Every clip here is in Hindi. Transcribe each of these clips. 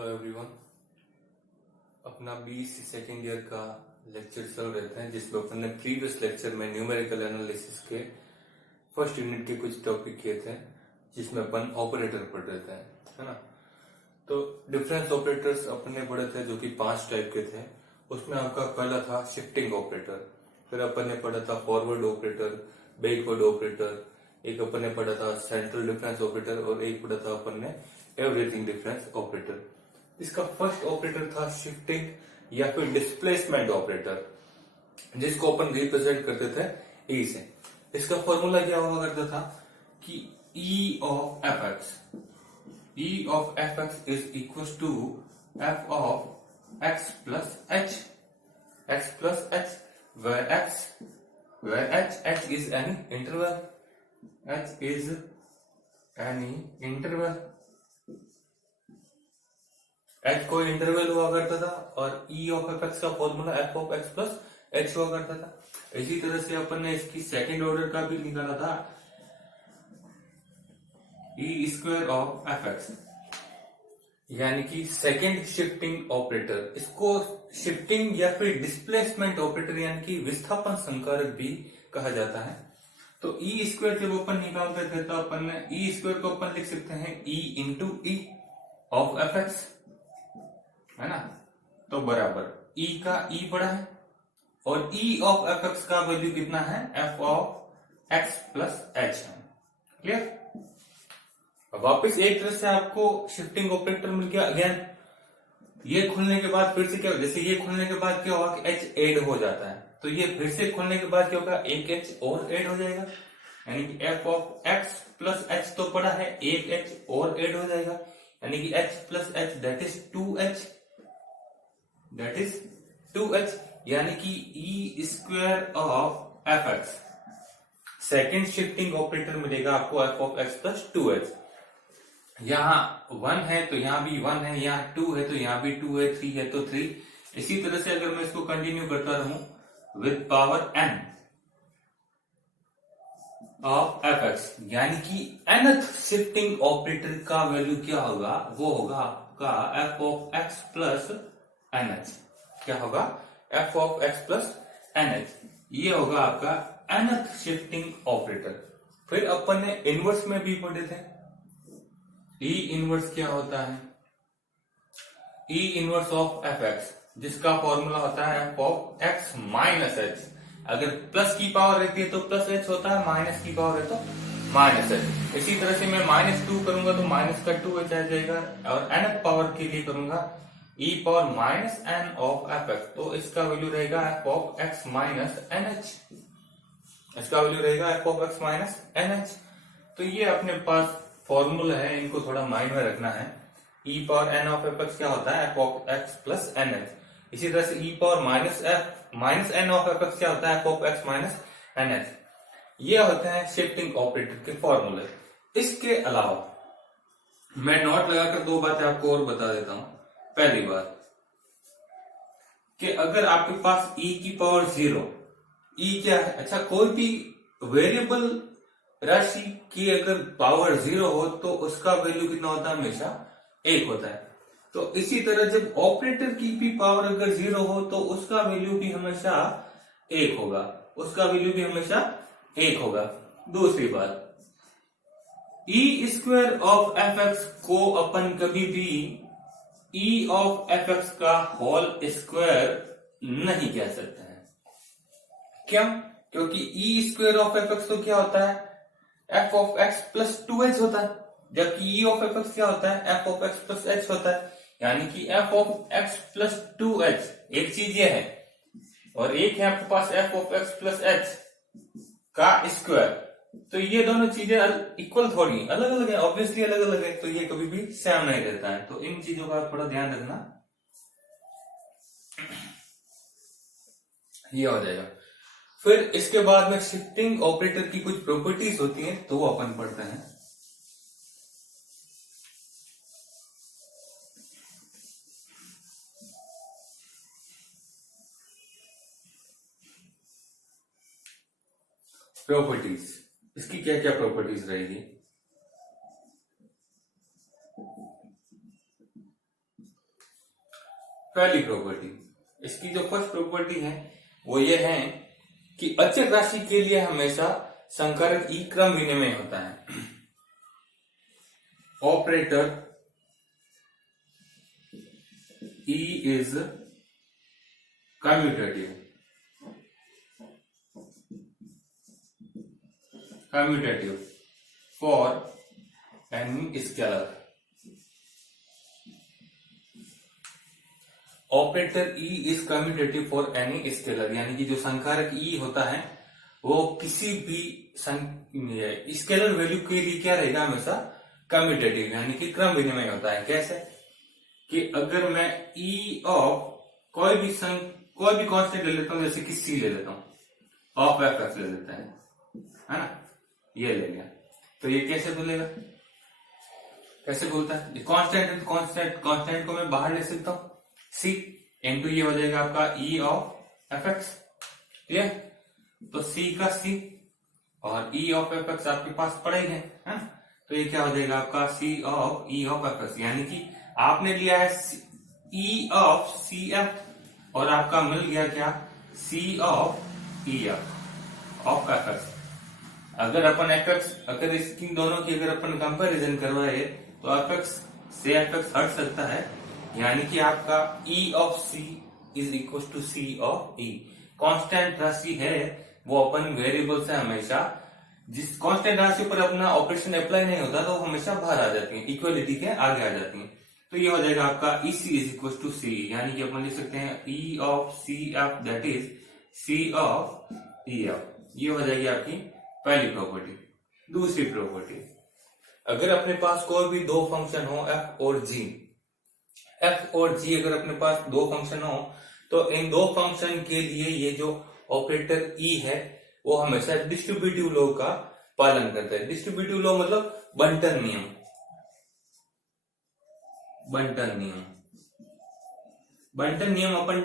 Hello everyone. अपना बीएससी सेकेंड ईयर का लेक्चर चल रहे हैं जिसमें अपन ने प्रीवियस लेक्चर में न्यूमेरिकल एनालिसिस के फर्स्ट यूनिट के कुछ टॉपिक किए थे जिसमें अपन ऑपरेटर पढ़ रहे थे, है ना। तो डिफरेंस ऑपरेटर्स अपन ने पढ़े थे जो कि 5 टाइप के थे। उसमें आपका पहला था शिफ्टिंग ऑपरेटर, फिर अपन ने पढ़ा था फॉरवर्ड ऑपरेटर, बैकवर्ड ऑपरेटर, एक अपन ने पढ़ा था सेंट्रल डिफरेंस ऑपरेटर और एक पढ़ा था अपन ने एवरीथिंग डिफरेंस ऑपरेटर। इसका फर्स्ट ऑपरेटर था शिफ्टिंग या फिर डिस्प्लेसमेंट ऑपरेटर, जिसको अपन रिप्रेजेंट करते थे ई से। इसका फॉर्मूला क्या हुआ करता था कि E of F X is equal to F of X plus H, where h is any interval, h कोई इंटरवल हुआ करता था और e ऑफ एफ एक्स का formula F of X plus H हुआ करता था। इसी तरह से अपन ने इसकी सेकंड ऑर्डर का भी निकाला था ई स्क्वायर ऑफ एफ एक्स, यानी कि सेकंड शिफ्टिंग ऑपरेटर। इसको शिफ्टिंग या फिर डिस्प्लेसमेंट ऑपरेटर यानी कि विस्थापन संकारक भी कहा जाता है। तो ई स्क्वायर जब अपन निकालते थे तो अपन ने ई स्क्वायर को अपन लिख सकते हैं E into E of F x, है ना। तो बराबर ई का ई बड़ा है और ई ऑफ एफ एक्स का वैल्यू कितना है, F of X plus H है। क्लियर। अब वापिस एक तरह से आपको शिफ्टिंग ऑपरेटर मिल गया। अगेन ये खुलने के बाद फिर से क्या, जैसे ये खुलने के बाद क्या होगा कि एच एड हो जाता है, तो ये फिर से खुलने के बाद क्या होगा, एक एच और एड हो जाएगा, यानी कि F of X plus H तो पड़ा है, एक एच और एड हो जाएगा, यानी कि H plus H that is 2h, यानी कि E square of F X second shifting operator मिलेगा आपको F of X plus 2h। यहाँ 1 है तो यहाँ भी 1 है, यहाँ 2 है तो यहाँ भी 2 है, 3 है तो 3। इसी तरह से अगर मैं इसको कंटिन्यू करता रहूं with power n of F X, यानी कि nth शिफ्टिंग ऑपरेटर का वैल्यू क्या होगा, वो होगा आपका F of X plus NH. क्या होगा, F of X plus NH. ये होगा आपका nth शिफ्टिंग ऑपरेटर। फिर अपन ने इनवर्स में भी पढ़े थे ई इनवर्स क्या होता है, ई इनवर्स ऑफ एफ एक्स, जिसका फॉर्मूला होता है F of X minus H. अगर प्लस की पावर रहती है तो प्लस एच होता है, माइनस की पावर है तो माइनस एच। इसी तरह से मैं -2 करूंगा तो माइनस का 2h आ जाएगा, और nth पावर के लिए करूंगा E power minus N of F X, तो इसका वैल्यू रहेगा F of X minus NH. इसका वैल्यू रहेगा F of X minus NH. तो ये अपने पास फॉर्मूला है, इनको थोड़ा माइंड में रखना है। E power N of F X क्या होता है, F of X plus N H. इसी तरह से E power minus N of F X क्या होता है, F of X minus N H. ये होते हैं शिफ्टिंग ऑपरेटर के फॉर्मूले। इसके अलावा मैं नोट लगाकर 2 बातें आपको और बता देता हूं। पहली बात कि अगर आपके पास ई की पावर 0, ई क्या है, अच्छा कोई भी वेरिएबल राशि की अगर पावर 0 हो तो उसका वैल्यू कितना होता है, हमेशा 1 होता है। तो इसी तरह जब ऑपरेटर की भी पावर अगर 0 हो तो उसका वैल्यू भी हमेशा 1 होगा, उसका वैल्यू भी हमेशा 1 होगा। दूसरी बात, ई स्क्वायर ऑफ एफ एक्स को अपन कभी भी ई ऑफ एफ एक्स का होल स्क्वायर नहीं कह सकते हैं। क्यों? क्योंकि ई स्क्वायर ऑफ एफ एक्स तो क्या होता है, F of X plus 2h होता है, जबकि ई ऑफ एफ एक्स क्या होता है, F of X plus H होता है, यानी कि F of X plus 2h एक चीज ये है, और एक है आपके पास F of X plus H का स्क्वायर। तो ये दोनों चीजें इक्वल थोड़ी, अलग अलग है, ऑब्वियसली अलग अलग है, तो ये कभी भी सेम नहीं रहता है। तो इन चीजों का थोड़ा ध्यान रखना, ये हो जाएगा। फिर इसके बाद में शिफ्टिंग ऑपरेटर की कुछ प्रॉपर्टीज होती हैं तो वो अपन पढ़ते हैं। प्रॉपर्टीज, इसकी क्या क्या प्रॉपर्टीज रहेगी। पहली प्रॉपर्टी, इसकी जो फर्स्ट प्रॉपर्टी है वो ये है कि अचर राशि के लिए हमेशा संकारक ई क्रम विनिमय होता है। Operator E is commutative for any scalar. Operator E is commutative for any scalar, यानी कि जो संकारक ई होता है वो किसी भी स्केलर वैल्यू के लिए क्या रहेगा, हमेशा कम्यूटेटिव, यानी कि क्रम विनिमय होता है। कैसे कि अगर मैं ई ऑफ कोई भी कांस्टेंट ले लेता हूं, जैसे कि सी ले लेता हूं, ऑफ एफ एक्स ले लेता है ना, ये ले लिया, तो ये कैसे बोलेगा, कैसे बोलता है, कांस्टेंट को मैं बाहर ले सकता हूं, सी इंटू ये हो जाएगा आपका E of F x, clear. तो सी का सी और ई ऑफ एफ एक्स आपके पास पड़े गए, है ना, तो ये क्या हो जाएगा आपका C of E of F X, यानी कि आपने लिया है ई ऑफ सी एफ और आपका मिल गया क्या, C of E F of F X. अगर अपन एफ एक्स, अगर इसकी दोनों की अगर अपन कंपैरिजन करवाए तो एफ एक्स से एफ एक्स हट सकता है, यानी कि आपका E of C is equal to C of E. Constant राशि है वो अपन वेरिएबल से हमेशा, जिस कांस्टेंट राशि पर अपना ऑपरेशन अप्लाई नहीं होता तो वो हमेशा बाहर आ जाती है, इक्वलिटी के आगे आ जाती है। तो ये हो जाएगा आपका E C is equal to C, यानी कि अपन लिख सकते हैं E of C F that is C of E F. ये हो जाएगी आपकी पहली प्रॉपर्टी। दूसरी प्रॉपर्टी, अगर अपने पास कोई भी दो फंक्शन हो एफ और जी, एफ और जी अगर अपने पास दो फंक्शन हो तो इन दो फंक्शन के लिए ये जो ऑपरेटर ई है वो हमेशा डिस्ट्रीब्यूटिव लॉ का पालन करता है। डिस्ट्रीब्यूटिव लॉ मतलब बंटन नियम। बंटन नियम अपन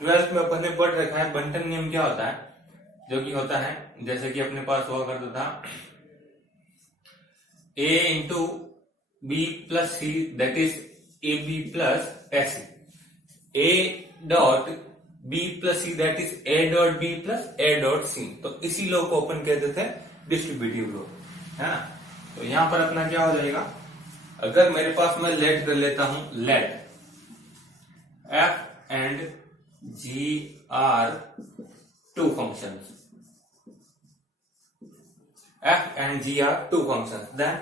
12th में अपन ने पढ़ रखा है। बंटन नियम क्या होता है, जो कि होता है जैसे कि अपने पास हुआ करता था a into B plus C that is A B plus S, A dot B plus C that is A dot B plus A dot C. तो इसी लॉ को अपन कहते थे डिस्ट्रीब्यूटिव लॉ, है ना। तो यहां पर अपना क्या हो जाएगा, अगर मेरे पास मैं लेट कर लेता हूं, let F and G are two functions, f and g are two functions, then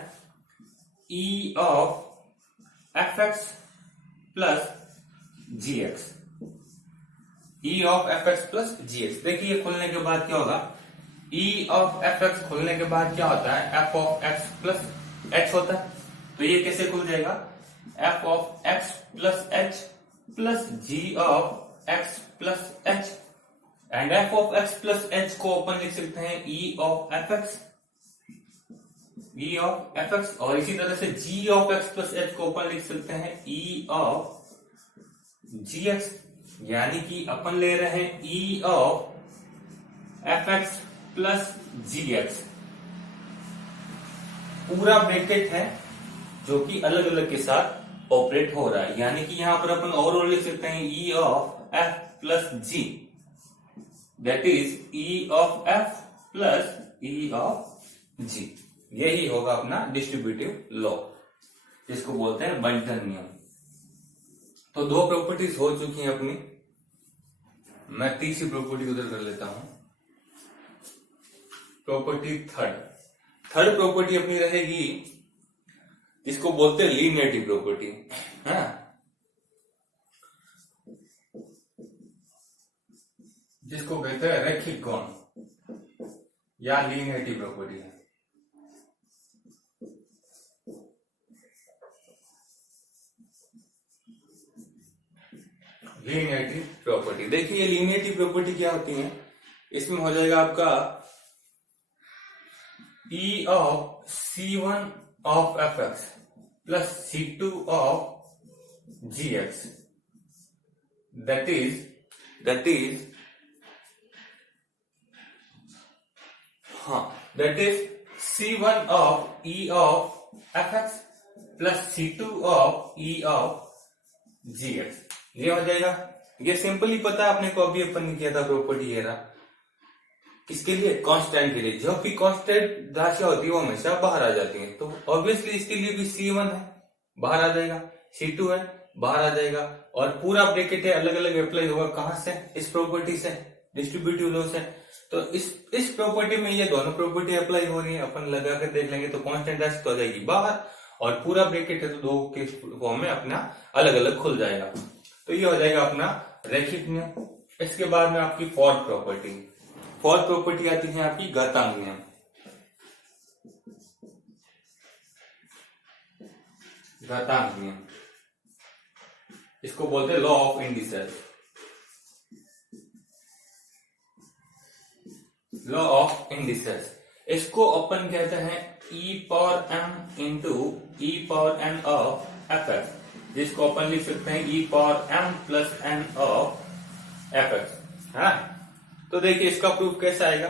e of fx plus gx, e of fx plus gx। देखिए खोलने के बाद क्या होगा, e of fx खोलने के बाद क्या होता है, f of x plus h होता है। तो ये कैसे खुल जाएगा, f of x plus h plus g of x plus h, and f of x plus h को अपन लिख सकते हैं e of fx, e of fx, और इसी तरह से g of x plus h को अपन लिख सकते हैं e of gx, यानी कि अपन ले रहे हैं e of fx plus gx, पूरा ब्रैकेट है जो कि अलग अलग के साथ ऑपरेट हो रहा है। यानी कि यहां पर अपन ओवरऑल लिख सकते हैं e of f plus g that is e of f plus e of g। यही होगा अपना डिस्ट्रीब्यूटिव लॉ, जिसको बोलते हैं बंटन नियम। तो दो प्रॉपर्टीज हो चुकी हैं अपनी, मैं तीसरी प्रॉपर्टी उधर कर लेता हूं, प्रॉपर्टी थर्ड प्रॉपर्टी अपनी रहेगी, जिसको बोलते हैं लीनियरिटी प्रॉपर्टी, है ना, जिसको कहते हैं रैखिक गुण या लीनियरिटी प्रॉपर्टी है। लीनियरिटी प्रॉपर्टी, देखिए लीनियरिटी प्रॉपर्टी क्या होती है, इसमें हो जाएगा आपका e of c1 of fx plus c2 of gx that is c1 of e of fx plus c2 of e of gx। ये हो जाएगा। ये सिंपल ही पता है अपने को, अभी अपन ने किया था प्रॉपर्टी ये रहा। किसके लिए? कांस्टेंट के लिए। जब भी कांस्टेंट राशि होती है वो हमेशा बाहर आ जाती है, तो ऑब्वियसली इसके लिए भी C1 है, बाहर आ जाएगा, C2 है, बाहर आ जाएगा, और पूरा ब्रैकेट है अलग अलग अप्लाई होगा। कहां से? इस प्रॉपर्टी से, डिस्ट्रीब्यूटिव लॉ से। तो इस प्रॉपर्टी में ये दोनों प्रॉपर्टी अप्लाई हो रही है, अपन लगा कर देख लेंगे। तो कांस्टेंट राशि तो हो जाएगी बाहर, और पूरा ब्रैकेट है तो दो के फॉर्म में अपना अलग अलग खुल जाएगा। तो ये हो जाएगा अपना रैखिक नियम। इसके बाद में आपकी फोर्थ प्रॉपर्टी आती है आपकी घातांक नियम। घातांक नियम इसको बोलते हैं law of indices. Law of indices इसको अपन कहते हैं e⁻m into e⁻n of fx, जिसको अपन लिख सकते हैं e⁻m plus n of fx, है ना। तो देखिए इसका प्रूफ कैसे आएगा।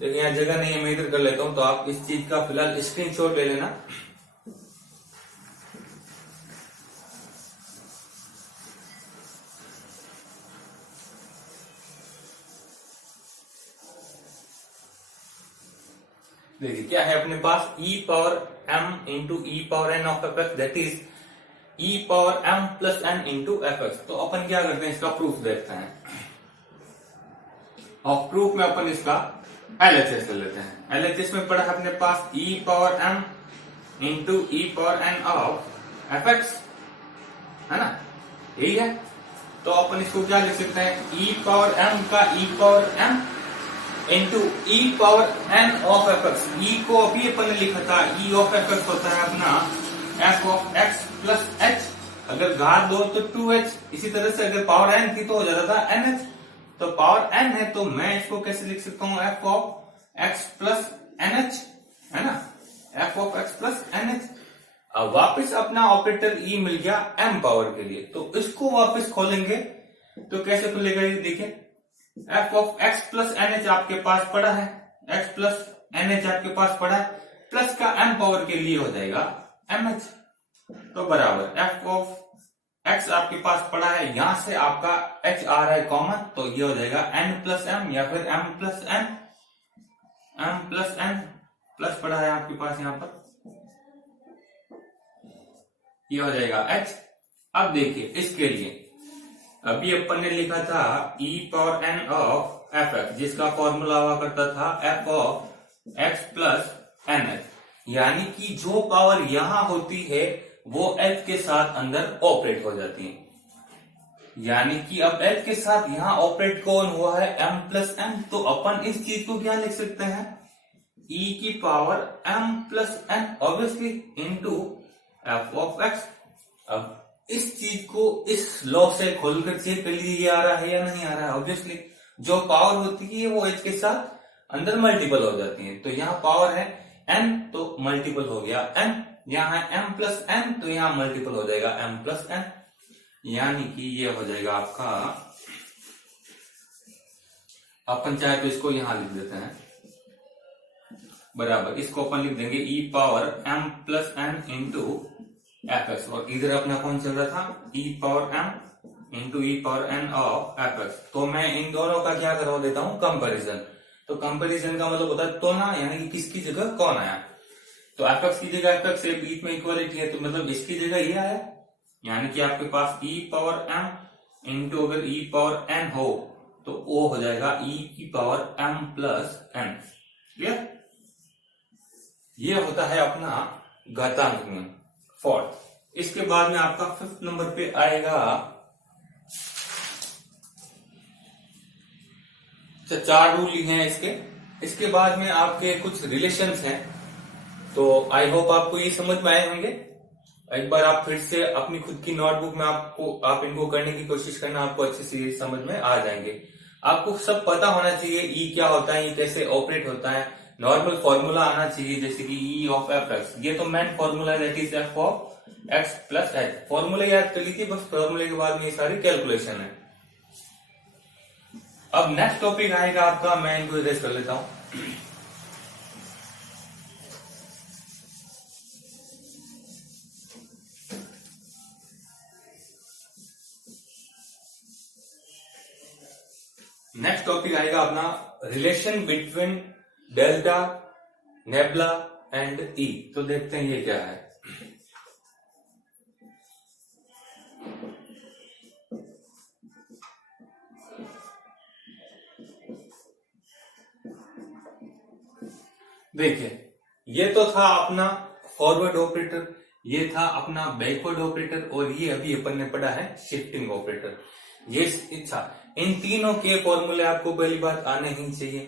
देखिए यहाँ जगह नहीं है, मैं इधर कर लेता हूं, तो आप इस चीज का फिलहाल स्क्रीनशॉट ले लेना। देखिए क्या है अपने पास, e⁻m into e⁻n of fx, that is e⁻m plus n into fx। तो अपन क्या करते हैं, इसका प्रूफ देखते हैं। और प्रूफ में अपन इसका LHS ले लेते हैं। LHS में पड़ा है अपने पास e⁻m into e⁻n of fx, है ना, यही है। तो अपन इसको क्या लिख सकते हैं, e⁻m का e⁻m into e⁻n of fx। e को अभी अपन ने लिखा था, e ऑफ fx होता है अपना f of x plus h, अगर घात दो तो 2h, इसी तरह से अगर पावर n थी तो हो जाता था nh। तो पावर n है तो मैं इसको कैसे लिख सकता हूं, f of x plus nh, है ना, f of x plus nh। अब वापस अपना ऑपरेटर e मिल गया m पावर के लिए, तो इसको वापस खोलेंगे तो कैसे खुलेगा ये देखिए। f of x plus nh आपके पास पड़ा है, x प्लस nh आपके पास पड़ा है, प्लस का m पावर के लिए हो जाएगा mh। तो बराबर f ऑफ x आपके पास पड़ा है, यहां से आपका h आ रहा है कॉमन, तो ये हो जाएगा n प्लस m या फिर m प्लस n प्लस पड़ा है आपके पास यहाँ पर, ये हो जाएगा h। अब देखिए इसके लिए अभी अपन ने लिखा था e⁻n ऑफ fx, जिसका फॉर्मूला हुआ करता था f of x plus nh, यानी कि जो पावर यहां होती है वो h के साथ अंदर ऑपरेट हो जाती है। यानी कि अब h के साथ यहां ऑपरेट कौन हुआ है, m प्लस n। तो अपन इस चीज को क्या लिख सकते हैं, e की power m plus n obviously into f of x। अब इस चीज को इस लॉ से खोलकर चेक कर लीजिए ये आ रहा है या नहीं आ रहा है। ऑब्वियसली जो पावर होती है वो h के साथ अंदर मल्टीपल हो जाती है। तो यहाँ पावर है n तो मल्टीपल हो गया n, यहाँ है m प्लस n तो यहाँ मल्टीपल हो जाएगा m प्लस n, यानी कि ये हो जाएगा आपका, अपन चाहे तो इसको यहां लिख देते हैं बराबर, इसको अपन लिख देंगे e⁻m plus n into fx, और इधर अपना कौन चल रहा था, e⁻m into e⁻n of fx। तो मैं इन दोनों का क्या करवा देता हूं, कंपैरिजन। तो कंपैरिजन का मतलब होता है तोलना, यानी कि किसकी जगह कौन आया। तो fx की जगह fx है, बीच में इक्वालिटी है, तो मतलब इसकी जगह ये आया, यानी कि आपके पास e⁻m इंटू अगर e⁻n हो तो वो हो जाएगा e की power m plus n। Clear, ये होता है अपना घातांक में फोर्थ। इसके बाद में आपका फिफ्थ नंबर पे आएगा, चार रूल हैं इसके बाद में आपके कुछ रिलेशंस हैं। तो आई होप आपको ये समझ में आए होंगे। एक बार आप फिर से अपनी खुद की नोटबुक में आप इनको करने की कोशिश करना, आपको अच्छे से समझ में आ जाएंगे। आपको सब पता होना चाहिए ई क्या होता है, ई कैसे ऑपरेट होता है, नॉर्मल फॉर्मूला आना चाहिए जैसे कि ई ऑफ एफ एक्स, ये तो मेन फॉर्मूला है, that is F of X plus H. Formula याद कर लीजिए बस, फॉर्मूले के बाद में ये सारी कैलकुलेशन है। अब नेक्स्ट टॉपिक आएगा आपका, मैं इनको इरेज कर लेता हूं। नेक्स्ट टॉपिक आएगा अपना relation between delta, nabla and E. तो देखते हैं ये क्या है। देखिए, ये तो था अपना फॉरवर्ड ऑपरेटर, ये था अपना बैकवर्ड ऑपरेटर, और ये अभी अपन ने पढ़ा है शिफ्टिंग ऑपरेटर। ये इच्छा, इन तीनों के फॉर्मूले आपको पहली बात आने ही चाहिए।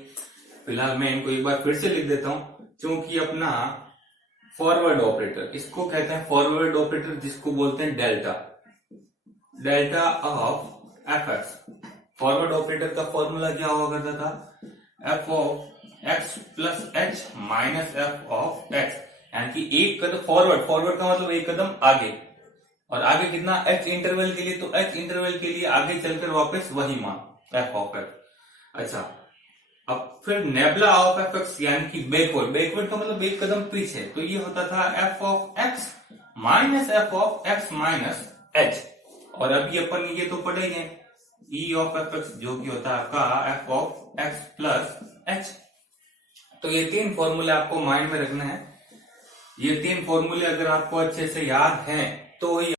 फिलहाल मैं इनको एक बार फिर से लिख देता हूं, क्योंकि अपना फॉरवर्ड ऑपरेटर, इसको कहते हैं फॉरवर्ड ऑपरेटर, जिसको बोलते हैं delta, delta of F x. Forward operator का फॉर्मूला क्या हुआ करता था, F of X plus H minus F of x, यानी कि एक कदम फॉरवर्ड, फॉरवर्ड का मतलब एक कदम आगे, और आगे कितना, एच इंटरवल के लिए, तो एच इंटरवल के लिए आगे चलकर वापस वही मान एफ ऑफ एक्स। अच्छा, अब फिर नेबुला ऑफ एफ एक्स यानी कि बैकवर्ड, बैकवर्ड का मतलब एक कदम पीछे, तो ये होता था F of X minus F of X minus H. और अभी अपन ये तो पढ़े ही हैं, ई ऑफ एफ एक्स जो कि होता है आपका F of X plus H. तो ये तीन फॉर्मूले आपको माइंड में रखना है। ये तीन फॉर्मूले अगर आपको अच्छे से याद हैं तो ही